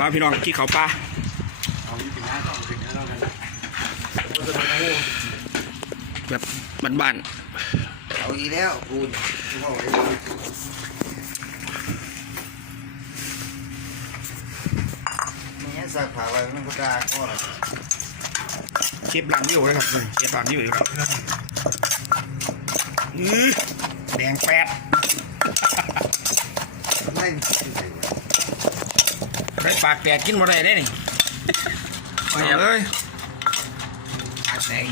มาพี่น้องที่เขาปลาแบบบ้านเอาอีกแล้วกูเอาไว้ไม่งั้นสักผ่าไว้มันก็ด่าก็อะไรๆเชฟหลังอยู่เลยครับเชฟหลังอยู่เลยครับอื้อแดงแปดไม่มีสิทธิ์เลย ได้ปากแตกกินบ่ได้ได้นี่เอาเลยอาแดง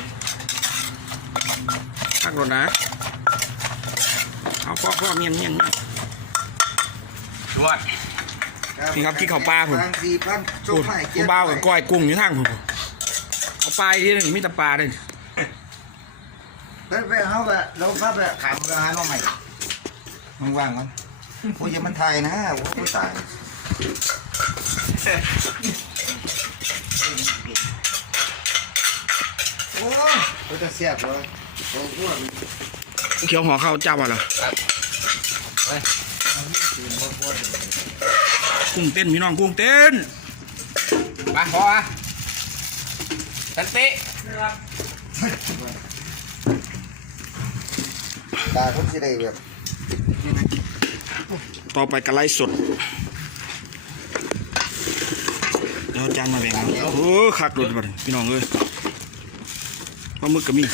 พักรถนะเอาพ่อพ่อเมียนเมียนเมียนชวดนี่ครับที่เขาปลาผมพันสี่พันจกูบให้กูบ้าวกับก้อยกุ้งอยู่ทางผมเอาปลาที่นี่มีแต่ปลาเลยไปไปเอาแบบเราพับแบบขามกันหาน้องใหม่มึงว่างกันโอ้ยอย่ามันไทยนะโอ้ยตาย โอ้ยโอ้ยจะเสียบเลยโอ้โหเขียวห่อข้าวเจ้ามาเหรอกุ้งเต้นพี่น้องกุ้งเต้นมาพออะสันติตาคนสิได้แบบต่อไปกระไลสด เดี๋ยวเอาจานมาแบ่งกันโอ้คักโดดไปพี่น้องเอ้ยปลาหมึกก็มี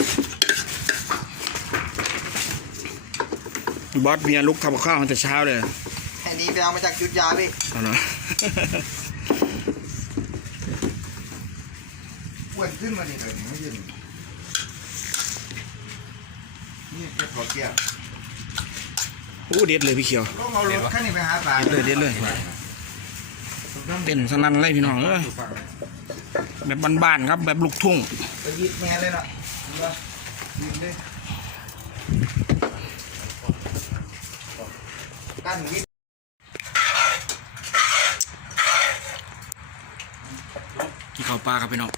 บอสเมียลุกทำกับข้าวตั้งแต่เช้าเลยแค่นี้ไปเอามาจากจุดยาพี่เอาเนาะอ้วนขึ้นมาดิเลยไม่ยืนนี่เป็นขอเกียร์โอ้เด็ดเลยพี่เขียวลงเอารถคันนี้ไปหาปลาเด็ดเลยเด็ดเลย เต้นสนั่นเลยพี่น้องเอ้ยแบบบ้านๆครับ แบบลูกทุ่งไปยิดแม่เลยเนาะยิดเลยกั้นยิดที่เขาปลาครับพี่น้อง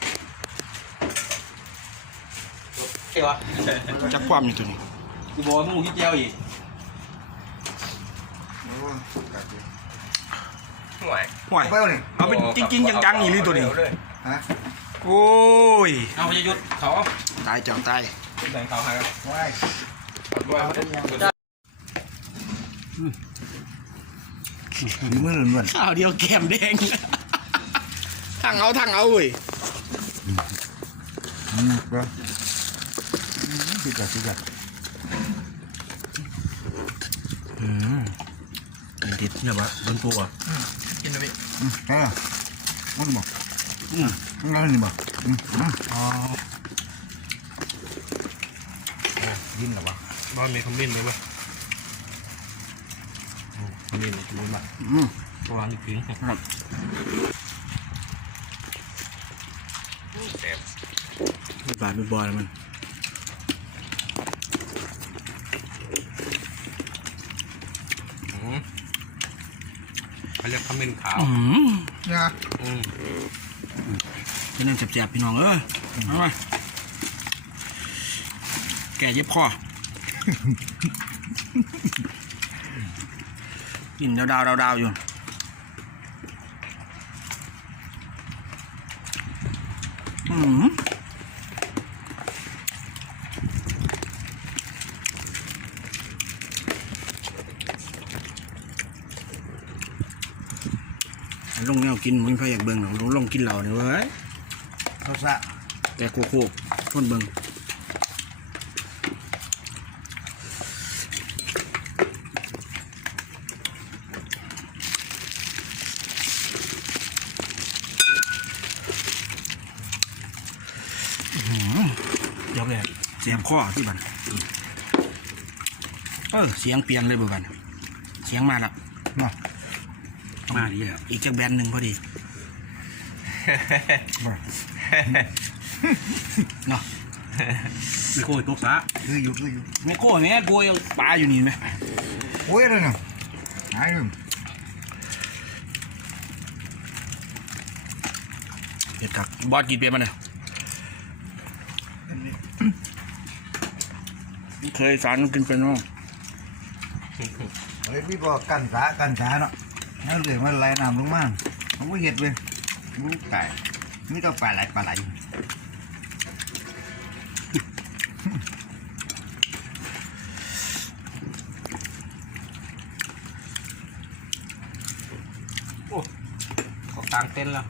เกี่ยวจักความอยู่ตัวนี้กูบอกว่ามึงคิดเจียวอีกโอ้ยกัดดิ ห่วยห่วย เอาไปเอานี่เอาเป็นจริงๆจังๆอีหรือตัวนี้ฮะโอ้ย เอาไปจะหยุดเขาตายเจ้าตายแบ่งเขาให้กันว้ายด้วยมีมือหนุนข้าวเดียวแก้มแดง ทางเอาทางเอาเว้ยๆอืมก็สิกัดสิกัดอืมติดเนี่ยบะโดนปูอะ กินนะพี่อืมใช่ละมันบอกอืมงั้นนี่บอกอืมอืมอ๋อยินหรอวะบ้านมีคอมมินไหมวะคอมมินดูมาอืมตัวร้านถึงแซ่บบาดเป็นบอลมัน เขาเรียกคอมมินขาวอืมนะอืมเป็นนั่งเจ็บๆพี่น้องเอ้ยเอามาแกเย็บคอกินดาวดาวดาวดาวๆอยู่อืม ลงแนวกินมันพยอยากเบิ่งหรอกลงลงกินเหล่าเนี่ยเว้ยเขาสะแต่โคโค่คนเบิ่งอื้อหือยกเลยเสียงข้อที่บันเออเสียงเปลี่ยนเลยบ่บันเสียงมาแล้วมา มาดีแล้วอีกจักแบนหนึ่งพอดีเนาะไม่โค้ยตกซะคืออยู่คืออยู่ไม่โค้แม่กลัวยังปลาอยู่นี่ไหมโอ้ยอะไรเนี่ยหายเลยเห็ดกักบอสกินเป็นมาเนี่ยเคยสอนกินเป็นมั้งเฮ้ยพี่บอกกันสากันสาเนาะ นั่นเลยมันไหลน้ำลงมาเขาก็เห็ดเลยรู้ตายนี่ก็ปลาไหลปลาไหลเขากลางเต้นท์แล้ว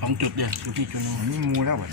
สองจุดเดียวอยู่ที่จุดนึงนี่มูแล้วบ่